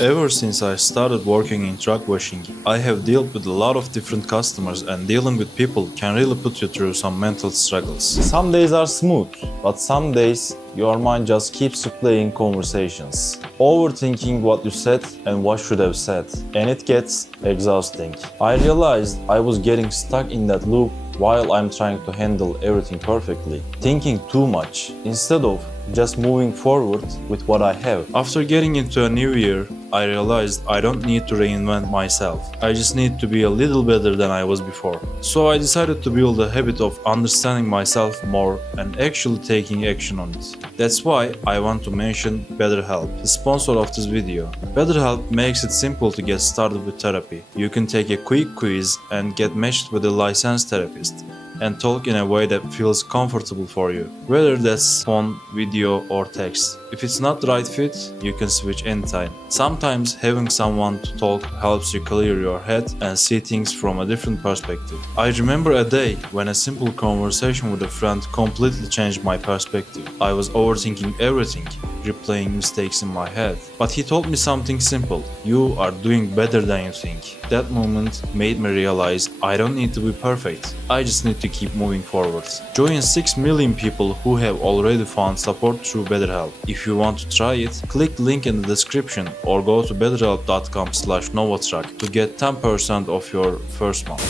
Ever since I started working in truck washing, I have dealt with a lot of different customers, and dealing with people can really put you through some mental struggles. Some days are smooth, but some days your mind just keeps replaying conversations, overthinking what you said and what should have said, and it gets exhausting. I realized I was getting stuck in that loop while I'm trying to handle everything perfectly, thinking too much instead of just moving forward with what I have. After getting into a new year, I realized I don't need to reinvent myself. I just need to be a little better than I was before. So I decided to build a habit of understanding myself more and actually taking action on it. That's why I want to mention Betterhelp, the sponsor of this video. Betterhelp makes it simple to get started with therapy. You can take a quick quiz and get matched with a licensed therapist and talk in a way that feels comfortable for you, whether that's phone, video, or text. If it's not the right fit, you can switch anytime. Sometimes having someone to talk helps you clear your head and see things from a different perspective. I remember a day when a simple conversation with a friend completely changed my perspective. I was overthinking everything, replaying mistakes in my head. But he told me something simple: you are doing better than you think. That moment made me realize I don't need to be perfect. I just need to keep moving forward. Join 6 million people who have already found support through Betterhelp. If you want to try it, click the link in the description or go to betterhelp.com/novatruck to get 10% off your first month.